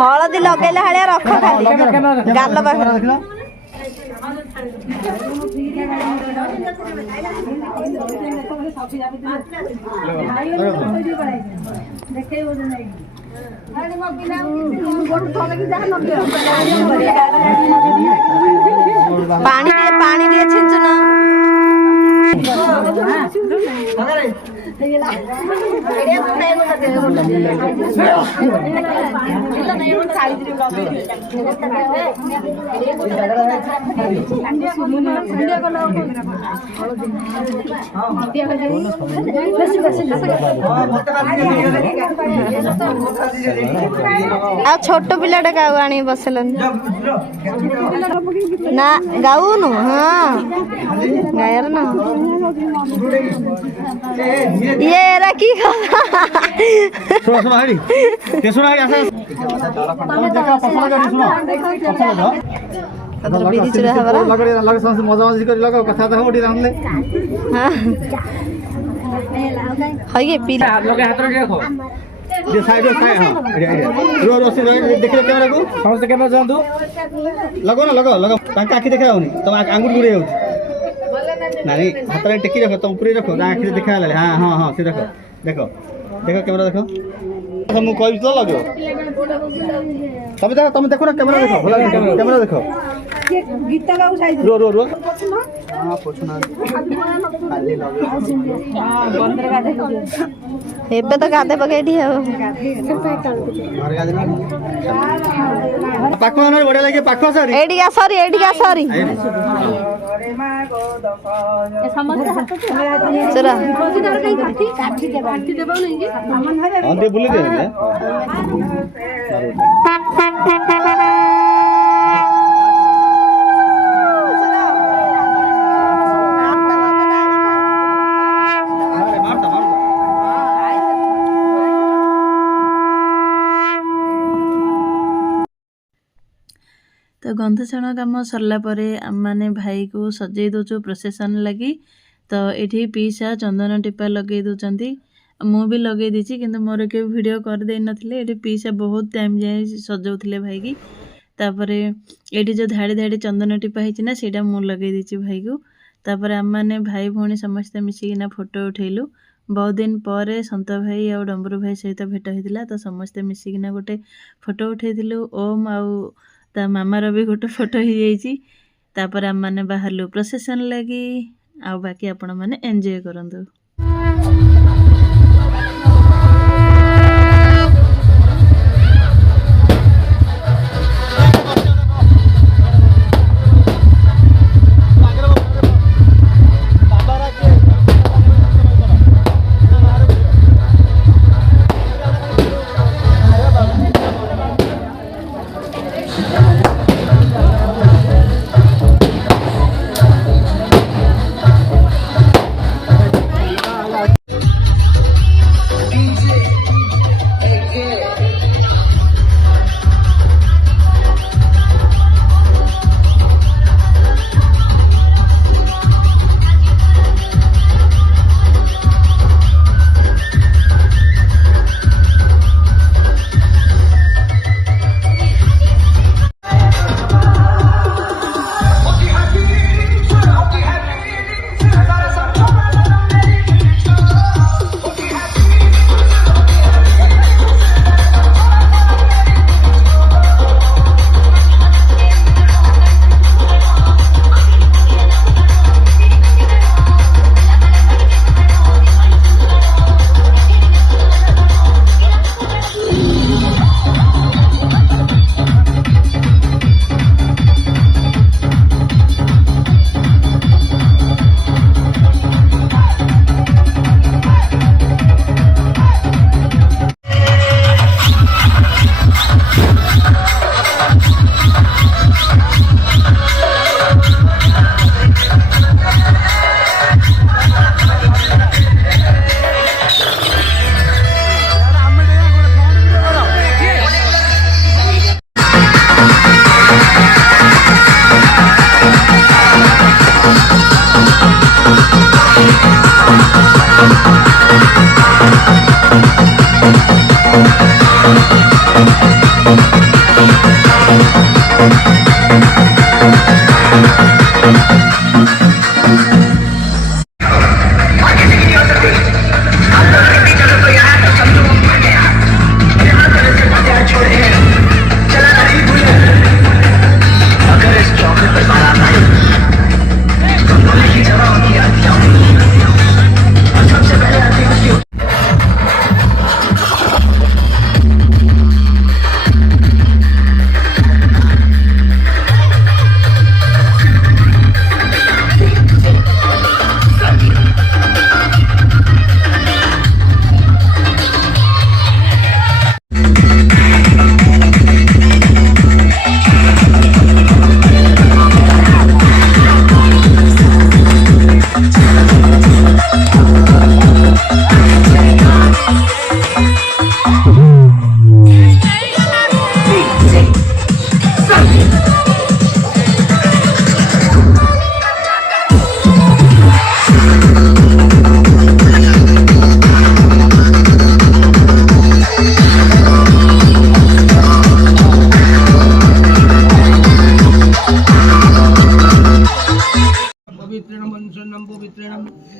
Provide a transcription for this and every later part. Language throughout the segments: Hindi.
हलदी लगेला भाया रख खाली गाल पाखर पानी दिए छिंचु ना आ छोट पिलाटा गाऊ आनी बसलन ना गाऊ नु हाँ गायर ना ये रखी बिरी चुरा हमारा मजा मजी कर लगा कथा था उठी रामले हां है ये पी लगे हाथ रखो जे साइड साइड हां रो रो से देखिए कैमरा को समझ कैमरा जानदू लगो ना लगो लगो तांका आखी देखा होनी तुम आंगुर गुड़े हो नानी हाथ रे टेकी रखो तुम पूरी रखो आखी देखा ले हां हां हां से देखो देखो देखो कैमरा देखो हम कोई तो लगो तब देखो ना कैमरा देखो भला कैमरा देखो गीता गाऊ साइड रो रो रो हां पोछना खाली लगो बंदर गाधे एबे तो गाधे पकेठी हो घर गाधे ना पाखो ना बडे लागे पाखो सरी एडी का सरी ए समस्त हाथ चला काठी देबो नहीं कि सामान है हां दे बुले दे तो गंधछण कम सरला परे आम माने भाई को सजेई दौचु प्रोसेसन लगी तो ये पीसा चंदन टीपा लगे दौरान मु भी लगे दीची किंतु मोर के वीडियो कर दे नथिले ये पीसा बहुत टाइम जाए सजाउथिले भाई की तापर ये जो धाड़ी धाड़ी चंदन टीपा है ना सेटा मु लगे दीची भाई को तापर आम माने भाई भौणी समस्त मिसिकिना फोटो उठेलु बहुत दिन पर संत भाई और डंबरू भाई सहित भेट होता तो समस्ते मिसिकिना गोटे फोटो उठेलु ओम आउ ता मामार भी गोटे फोटो हो जापर आम मैंने बाहर प्रोसेसन लगी आ बाकी आपण मैंने एंजॉय करंतु।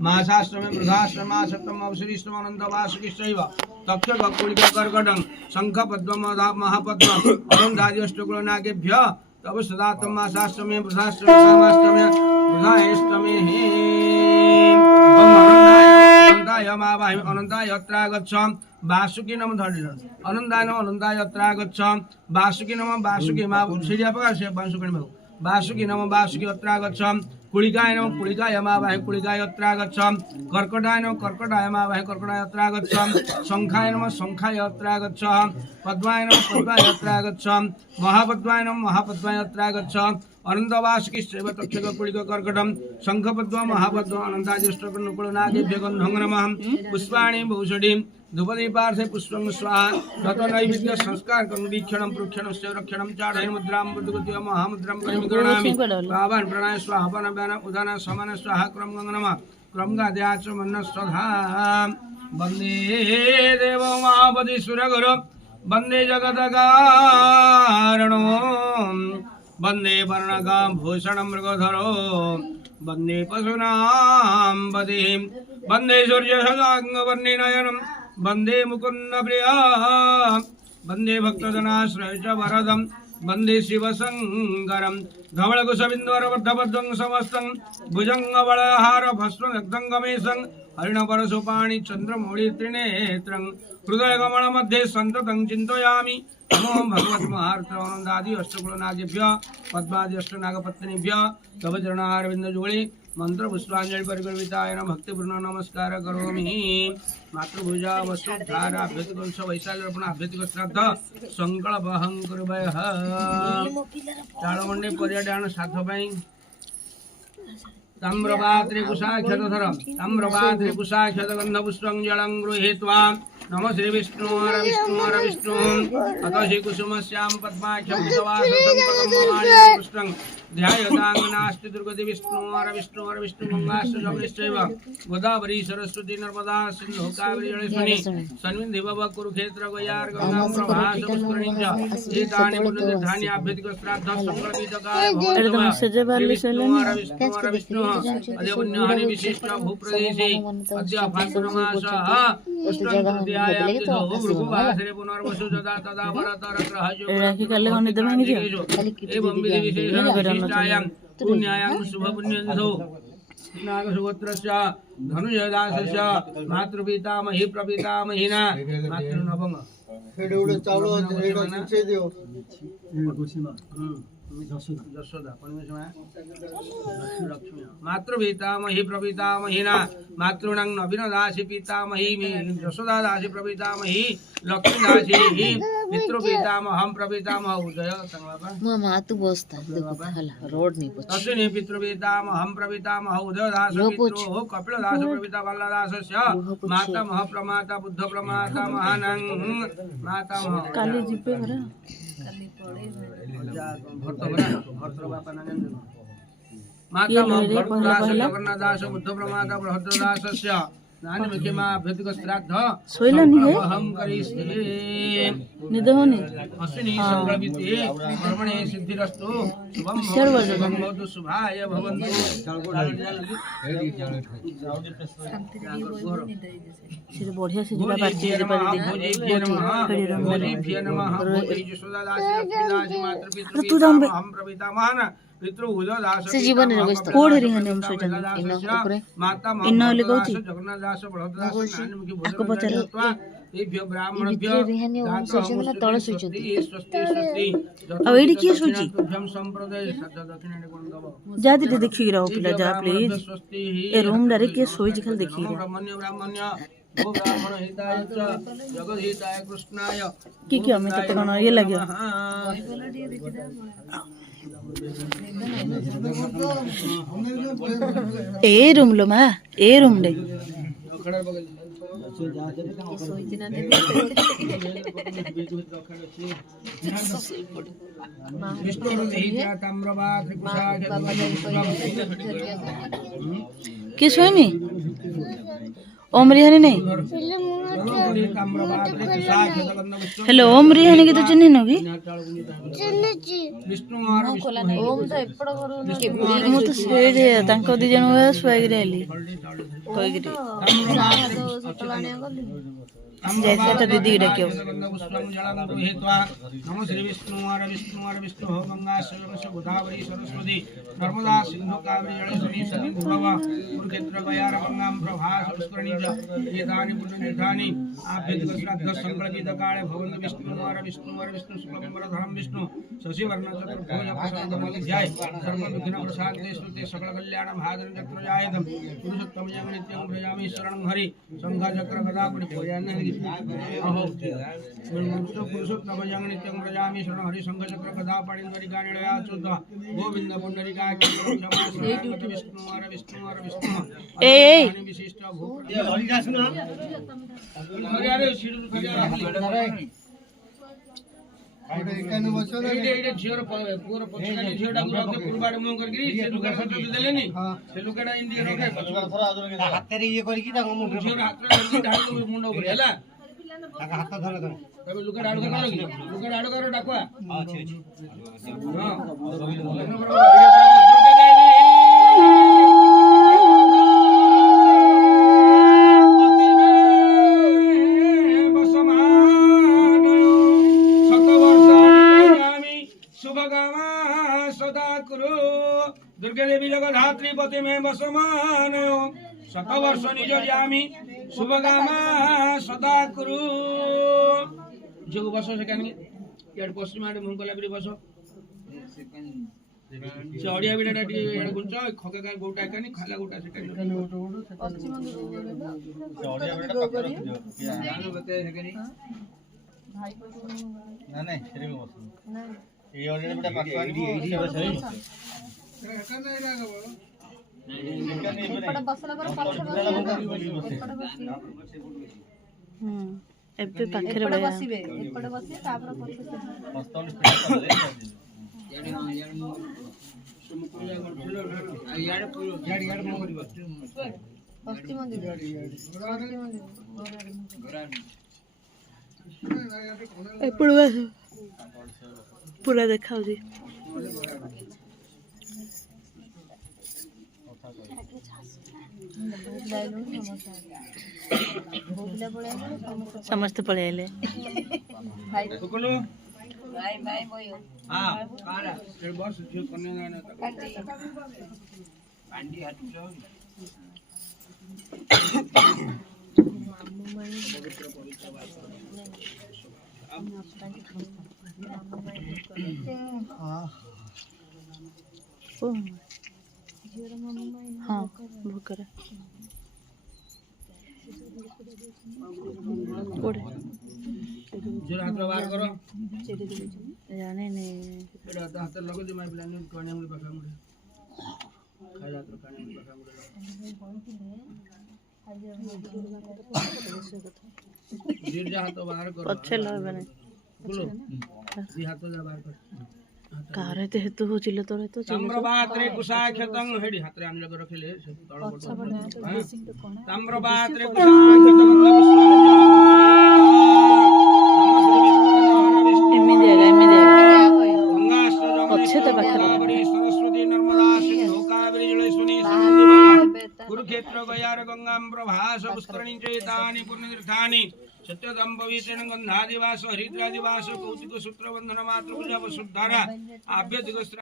मासाश्रमे वृद्धाश्रमाशतम अवसरीष्टमानन्दवासुकिश्चैव तक्षककुलिककर्कटं शङ्खपद्ममधा महापद्म अरुन्धादिष्टकुलनागेभ्यः तव सदा त्वं मासाश्रमे वृद्धाश्रमे कामाश्रमे वृद्धाष्टमे अनन्ताय मावाहि अनन्ताय यत्रागच्छं वासुकी नम धरिण अनन्ताय यत्रागच्छं वासुकी नम वासुकी मा श्रीयापका से वासुकी नम वासुकी नम वासुकी यत्रागच्छं कुलिकाय नम कुलिकाय मावाहि कुलिकाय यत्रागच्छं कर्कटाय नम कर्कटाय मावाहि कर्कटाय यत्रागच्छं शंखाय नम शंखाय यत्रागच्छं पद्माय नम पद्माय यत्रागच्छं महापद्माय नम महापद्माय यत्रागच्छं अनन्तवासुकी सेव तक्षक कुलिक कर्कटं शंखपद्म महापद्म अनन्ताज्येष्ठकुलनागेभ्य गन्धं नमः पुष्पाणि भूषणीं धूपदीपार्थे पुष्पं स्वाहा ततो नैवेद्य संस्कार वीक्षणं प्रोक्षणस्य रक्षणं चाढय मुद्रां बुद्धगत्य महामुद्रां करिमि पावन प्रणय स्वाहा पनव्यान उदान समान स्वाहा क्रम गंग नमः क्रम गाद्याच मन स्वधा वन्दे देव महापति सुरगुरु वन्दे जगदकारणो वन्दे वर्णकां भूषणं मृगधरो वन्दे पशूनां पतिं वन्दे सूर्यशशाङ्गवर्णिनयनं वन्दे मुकुन्द प्रिया वन्दे भक्तजनाश्रय च वरदं वन्दे शिवशङ्करं धवलकुशबिन्दुवरवर्धभद्रं समस्तं भुजङ्गबलहार भस्मदग्धं गमेशं हरिणपरशुपाणि चन्द्रमौळि त्रिनेत्रं हृदयकमलमध्ये सन्ततं चिन्तयामि नमो भगवत्महार्तनन्दादि अष्टकुलनागेभ्यः पद्मादि अष्टनागपत्नीभ्यः तव चरणारविन्दजोळि मंत्र पुष्पांजलि परिकल्पिताय नमः भक्तिपूर्ण नमस्कार करोमि मातृभुजा वसुधारा अभ्यतिक वैशाल्यर्पण अभ्यतिक श्राद्ध संकल्पहं कुर्वयः ताळमंडे पर्यटन साथ पाई ताम्रपात्रे कुशाक्षतधर ताम्रपात्रे कुशाक्षत गन्धपुष्पं जलं गृहीत्वा नम श्री विष्णु हर विष्णु अत श्री कुसुमश्याम पद्माक्षं कृष्णं ध्यायतांगनास्ति दुर्गति विष्णु हर विष्णु गंगाश्चैव गोदावरी सरस्वती नर्मदा सिंधु कावेरी जलेस्मिन् सन्निधिं भव कुरुक्षेत्र गयार गंगा प्रभा पुष्करिणी च एतानि पुण्यतीर्थानि अभ्यतिक श्राद्ध संकल्पितकाय हर विष्णु अद्य पुण्यहानि विशिष्ट भूप्रदेशे अद्य फाल्गुनमासः राखी काले कोने देबांगे जो एवं विधि विशेषायां पुण्यायां शुभ पुण्यदिनो नागसुगोत्रस्य धनुजदासस्य मातृपितामही प्रपितामहीना मातृनवंग हेडुडे चावलो हेडो चिचे दियो जसोदा लक्ष्मी मातृपितामही प्रपितामहीना मातृणां नवीनदासी पितामही जसोदा दासी प्रपितामही लक्ष्मी दासी पितृपितामहं प्रपितामह उदय संगलापा मामा तू बसता देखो हला रोड नहीं पछ तस्मिन् पितृपितामहं प्रपितामह उदय दास पितृ कपिल दास प्रपिता वल्लदासस्य मातामह प्रमाता बुद्ध प्रमाता महानं मातामह काली जिपे भरा भर्तर बापा मातामह भर्तदास जगन्नाथदास बुद्ध प्रमाता बृहद्दासस्य नानी मुखे मां अभ्यतिक श्राद्ध ଶୋଇଲାନି ହେ हम करिष्ये ନିଦ ହଉନି अश्विनी संगविते कर्मणे सिद्धिरस्तु शुभम ସିଆଡୁ ବାଜୁ भवतु शुभाय भवन्तु ସେ ବଢିଆ ସେ ଯିବା ପାର୍ଟି ଯିବା ତୁ ଜାଣିବେ ସେ ଜୀବନରେ କୋଉଠି ରିହାନି ମୁଁ ଶୋଇଛନ୍ତି ଇନ୍ନ ବୋଲି କହୁଛି ଆକୁ ପଚାର ଆଉ ଏଇଠି କିଏ ଶୋଇଛି ଯା ଦିଦି ଦେଖିକି ରହ ପିଲା ଯା ପ୍ଲିଜ ଏ ରୁମ୍ ଟାରେ କିଏ ଶୋଇଛି ଖାଲି ଦେଖିକି ରହ କି ଆମେ କେତେ କଣ ଇଏ ଲାଗିବ ଏ ରୁମ୍ ଲୋ ମା ଏ ରୁମ୍ ରେ କିଏ ଶୋଇନି ओम रिहानी नहीं हेलो ओम रिहानी की तो चिन्ह नो कि मु तो से तांको दी जण सुआई रहली कोई गिरी जैसे तो दीदी डाक्यो नमो श्री विष्णु गंगा गोदावरी सरस्वती नर्मदा सिंधु कावेरी जलेश्वरी सन्निधि कुरुक्षेत्र गयार गंगां प्रभा संस्करणी च एतानि पुण्यतीर्थानि आभ्यतिक श्राद्ध संकल्पित काले भवन्ति विष्णु शुक्लम्बरधरं विष्णु शशिवर्ण चतुर्भुज प्रसादमध्याय सर्वविघ्न प्रशान्ते स्तुते सकल कल्याण भाजन चक्रजायतं पुरुषोत्तम यं नित्यं भजामि शरणं हरि शंख चक्र गदा पुण्यपूजन अहो पुरुषोत्तम यं नित्यं भजामि शरणं हरि शंख चक्र गदा पाणिन्द्वरिकाणिया चुत गोविंद पुंडरीका विष्णु ए विशिष्ट भूप हरियारे शिरु खरिया एडे झियोर पूरा पछकानी झियोडा रखे पूर्वाडे मुंह करके से लुका सट देलेनी से लुकाडा इंडिया रखे हातरे ये करके ता मुंह झियोर हातरे धरके ढाल मुंड ऊपर हैला ताका हाथ धरे धरे तबे लुका डाडो करो कि लुका डाडो करो डाकुआ अच्छे अच्छे हां दुर्गा देवी जगधात्री पति में बसमान शत वर्ष निज जामी शुभगामा सदा कुरु जो बस से कानी यार पश्चिम आडे मुंह कला बस से ओडिया बिडा टी यार गुंच खका का गोटा कानी खाला गोटा से कानी पश्चिम से ओडिया बिडा पकड़ दियो जानो बते है कानी भाई ना नहीं श्री में बस ना ये ओडिया बिडा पकड़ दी एडी बस है ଏବେ ପାଖରେ ବସିବେ ଏପଟେ ବସିବେ ତାପରେ ପଛେ ପୁରା ଦେଖାଉଛି ସମସ୍ତେ ପଳେଇ ଆଇଲେ हाँ भूकरा जोर हाथ बाहर करो जाने नहीं एडा हाथ लगो दे माय प्लान कोने मुड़ी पका मुड़ी खाई जात कोने मुड़ी पका मुड़ी जोर जा हाथ बाहर करो पछे लो बने बोलो दी हाथ जा बाहर कर हाथ कार एते हेतु हो चिल्लो तोरे तो ताम्रपात्रे कुशाख्यतं हेडी हातरे आन लगे रखिले से तळ बड ताम्रपात्रे कुशाख्यतं सरस्वती नर्मदा सिंधु कावेरी जलेस्वनी कुरुक्षेत्र गयार गंगां प्रभास पुष्करणी चैतानि पुण्यतीर्थानि सत्यदं पवित्रेण गन्धादिवास हरिद्रादिवास कौतिक सूत्र बंधन मातृ पूजा वसुधारा आभ्यधिक